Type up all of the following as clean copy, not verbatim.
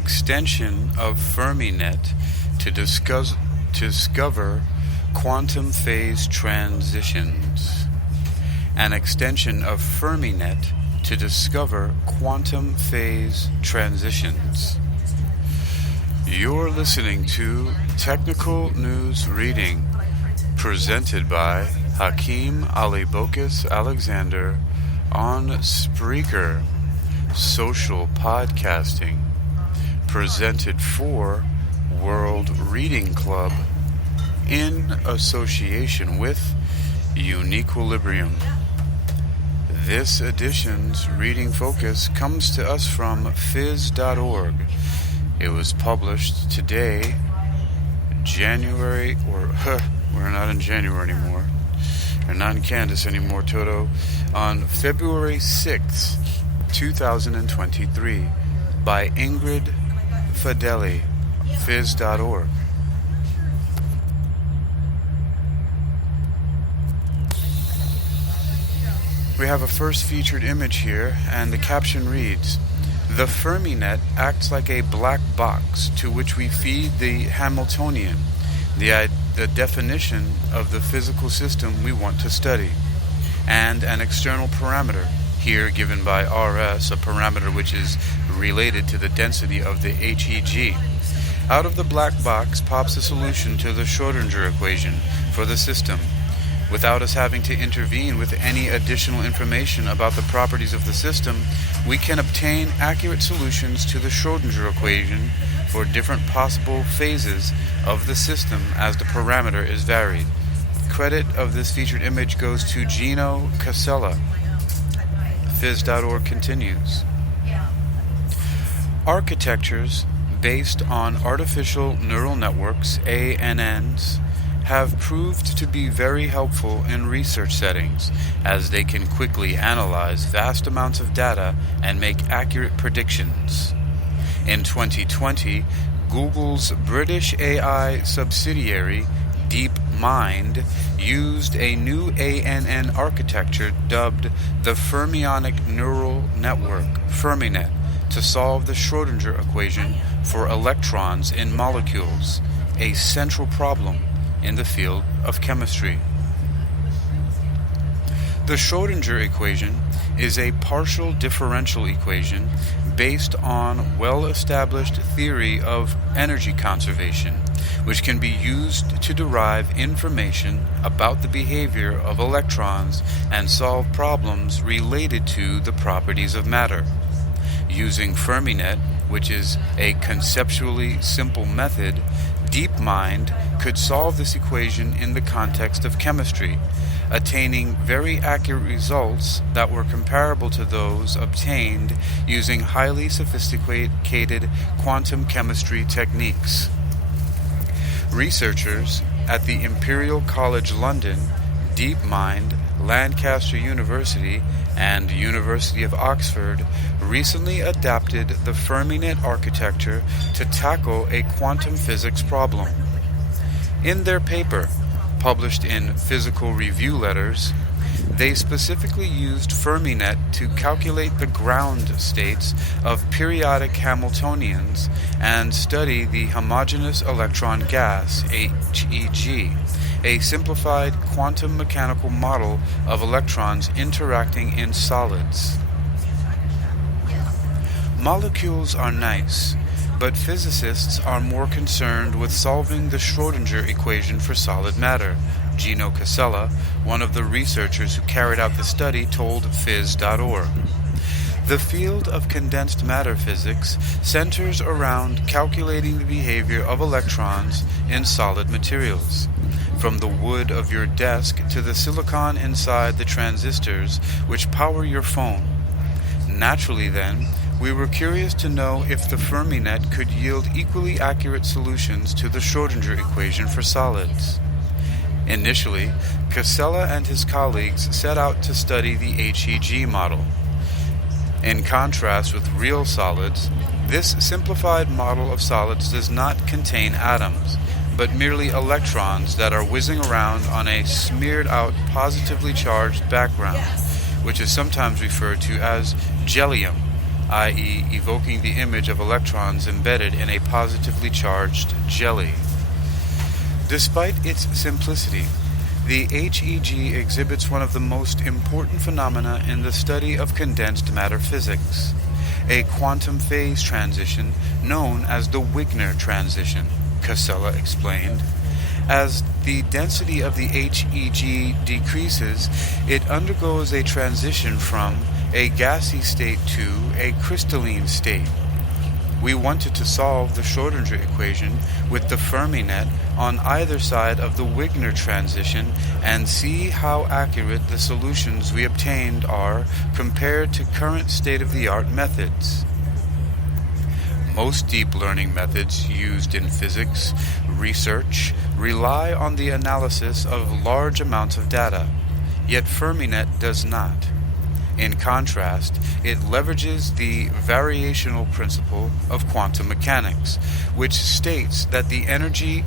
extension of FermiNet to discover quantum phase transitions. An extension of FermiNet to discover quantum phase transitions. You're listening to Technical News Reading, presented by Hakeem Ali Bokus Alexander on Spreaker, social podcasting, presented for World Reading Club in association with UniquilibriuM. This edition's reading focus comes to us from phys.org. It was published today, we're not in January anymore. We're not in Candace anymore, Toto. On February 6th, 2023, by Ingrid Fideli, phys.org. We have a first featured image here, and the caption reads, "The FermiNet acts like a black box to which we feed the Hamiltonian, the definition of the physical system we want to study, and an external parameter, here given by Rs, a parameter which is related to the density of the HEG. Out of the black box pops a solution to the Schrodinger equation for the system. Without us having to intervene with any additional information about the properties of the system, we can obtain accurate solutions to the Schrodinger equation for different possible phases of the system as the parameter is varied." Credit of this featured image goes to Gino Casella. Phys.org continues. Architectures based on artificial neural networks, ANNs, have proved to be very helpful in research settings, as they can quickly analyze vast amounts of data and make accurate predictions. In 2020, Google's British AI subsidiary, DeepMind, used a new ANN architecture dubbed the Fermionic neural network, FermiNet, to solve the Schrodinger equation for electrons in molecules, a central problem in the field of chemistry. The Schrodinger equation is a partial differential equation based on well-established theory of energy conservation, which can be used to derive information about the behavior of electrons and solve problems related to the properties of matter. Using FermiNet, which is a conceptually simple method, DeepMind could solve this equation in the context of chemistry, attaining very accurate results that were comparable to those obtained using highly sophisticated quantum chemistry techniques. Researchers at the Imperial College London, DeepMind, Lancaster University, and University of Oxford recently adapted the FermiNet architecture to tackle a quantum physics problem. In their paper, published in Physical Review Letters, they specifically used FermiNet to calculate the ground states of periodic Hamiltonians and study the homogeneous electron gas, HEG, a simplified quantum mechanical model of electrons interacting in solids. Molecules are nice, but physicists are more concerned with solving the Schrodinger equation for solid matter, Gino Casella, one of the researchers who carried out the study, told phys.org. The field of condensed matter physics centers around calculating the behavior of electrons in solid materials, from the wood of your desk to the silicon inside the transistors which power your phone. Naturally, then, we were curious to know if the FermiNet could yield equally accurate solutions to the Schrodinger equation for solids. Initially, Casella and his colleagues set out to study the HEG model. In contrast with real solids, this simplified model of solids does not contain atoms, but merely electrons that are whizzing around on a smeared-out positively charged background, which is sometimes referred to as jellium, i.e. evoking the image of electrons embedded in a positively charged jelly. Despite its simplicity, the HEG exhibits one of the most important phenomena in the study of condensed matter physics, a quantum phase transition known as the Wigner transition, Casella explained. As the density of the HEG decreases, it undergoes a transition from a gassy state to a crystalline state. We wanted to solve the Schrodinger equation with the FermiNet on either side of the Wigner transition and see how accurate the solutions we obtained are compared to current state-of-the-art methods. Most deep learning methods used in physics research rely on the analysis of large amounts of data, yet FermiNet does not. In contrast, it leverages the variational principle of quantum mechanics, which states that the energy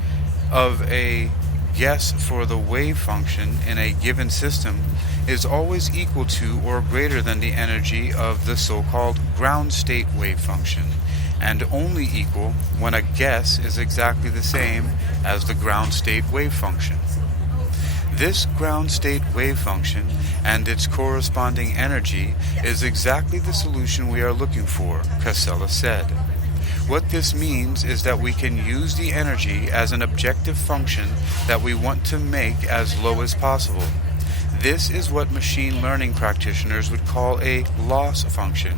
of a guess for the wave function in a given system is always equal to or greater than the energy of the so-called ground state wave function, and only equal when a guess is exactly the same as the ground state wave function. This ground state wave function and its corresponding energy is exactly the solution we are looking for, Casella said. What this means is that we can use the energy as an objective function that we want to make as low as possible. This is what machine learning practitioners would call a loss function.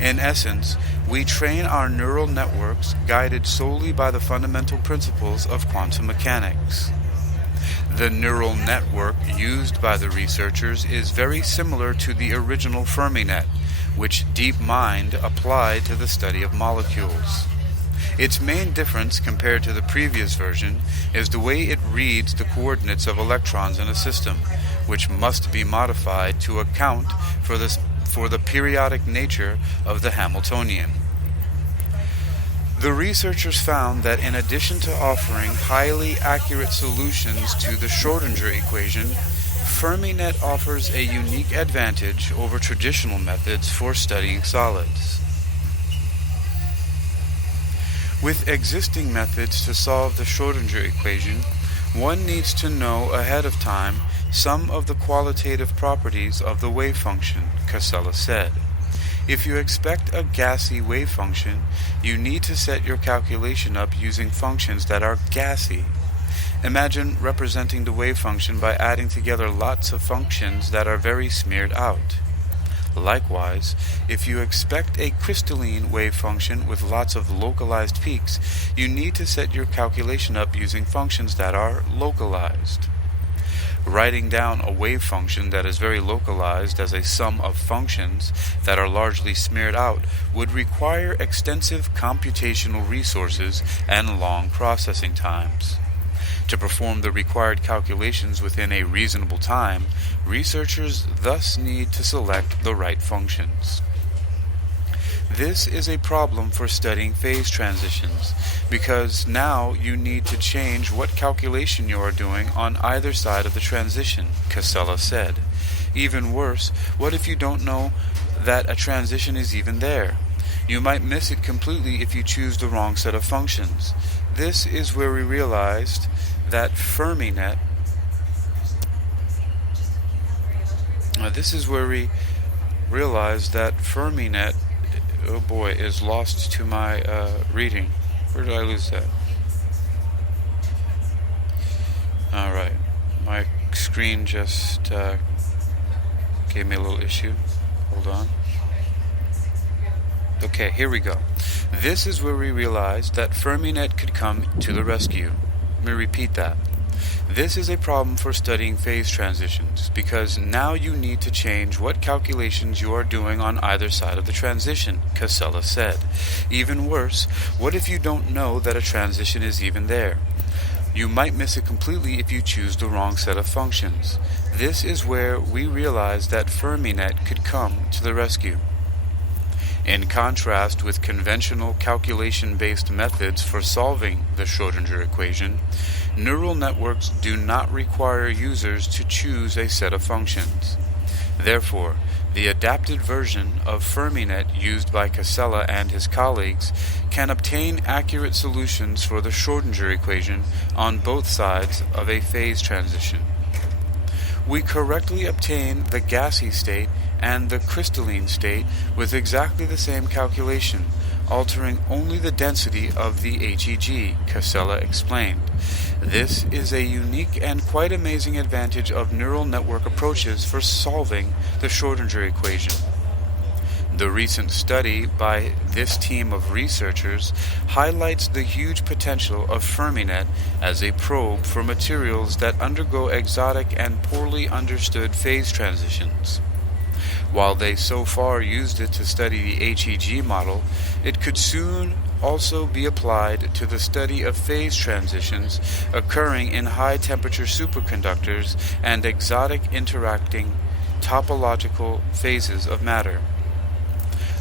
In essence, we train our neural networks guided solely by the fundamental principles of quantum mechanics. The neural network used by the researchers is very similar to the original FermiNet, which DeepMind applied to the study of molecules. Its main difference compared to the previous version is the way it reads the coordinates of electrons in a system, which must be modified to account for the periodic nature of the Hamiltonian. The researchers found that in addition to offering highly accurate solutions to the Schrodinger equation, FermiNet offers a unique advantage over traditional methods for studying solids. With existing methods to solve the Schrodinger equation, one needs to know ahead of time some of the qualitative properties of the wave function, Casella said. If you expect a gassy wave function, you need to set your calculation up using functions that are gassy. Imagine representing the wave function by adding together lots of functions that are very smeared out. Likewise, if you expect a crystalline wave function with lots of localized peaks, you need to set your calculation up using functions that are localized. Writing down a wave function that is very localized as a sum of functions that are largely smeared out would require extensive computational resources and long processing times. To perform the required calculations within a reasonable time, researchers thus need to select the right functions. This is a problem for studying phase transitions, because now you need to change what calculation you are doing on either side of the transition, Casella said. Even worse, what if you don't know that a transition is even there? You might miss it completely if you choose the wrong set of functions. This is where we realized that FermiNet oh boy, is lost to my reading. Where did I lose that? Alright, my screen just gave me a little issue. Hold on. Okay, here we go. This is where we realized that FermiNet could come to the rescue. Let me repeat that. This is a problem for studying phase transitions, because now you need to change what calculations you are doing on either side of the transition, Casella said. Even worse, what if you don't know that a transition is even there? You might miss it completely if you choose the wrong set of functions. This is where we realized that FermiNet could come to the rescue. In contrast with conventional calculation-based methods for solving the Schrodinger equation, neural networks do not require users to choose a set of functions. Therefore, The adapted version of FermiNet used by Casella and his colleagues can obtain accurate solutions for the Schrodinger equation on both sides of a phase transition. We correctly obtain the gassy state and the crystalline state with exactly the same calculation, altering only the density of the HEG, Casella explained. This is a unique and quite amazing advantage of neural network approaches for solving the Schrodinger equation. The recent study by this team of researchers highlights the huge potential of FermiNet as a probe for materials that undergo exotic and poorly understood phase transitions. While they so far used it to study the HEG model, it could soon also be applied to the study of phase transitions occurring in high-temperature superconductors and exotic interacting topological phases of matter.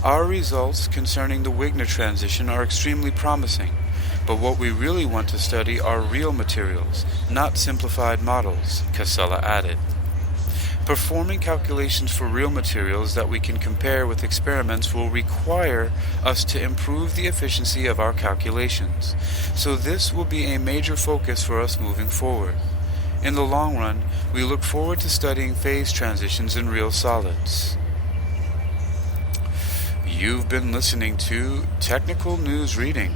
Our results concerning the Wigner transition are extremely promising, but what we really want to study are real materials, not simplified models, Casella added. Performing calculations for real materials that we can compare with experiments will require us to improve the efficiency of our calculations, so this will be a major focus for us moving forward. In the long run, we look forward to studying phase transitions in real solids. You've been listening to Technical News Reading,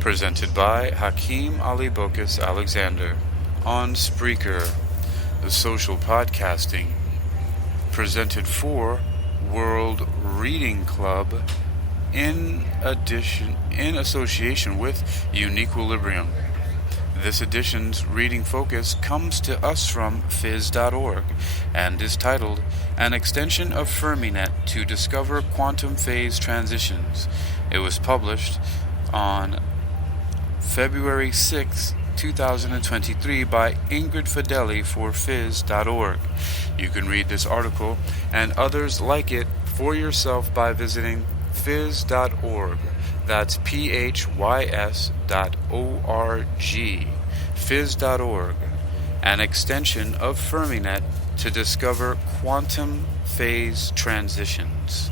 presented by Hakeem Ali Bokus Alexander on Spreaker, the social podcasting, presented for World Reading Club in association with UniquilibriuM. This edition's reading focus comes to us from phys.org and is titled An Extension of FermiNet to Discover Quantum Phase Transitions. It was published on February 6, 2023 by Ingrid Fideli for phys.org. You can read this article and others like it for yourself by visiting phys.org. That's phys.org. Phys.org. An extension of FermiNet to discover quantum phase transitions.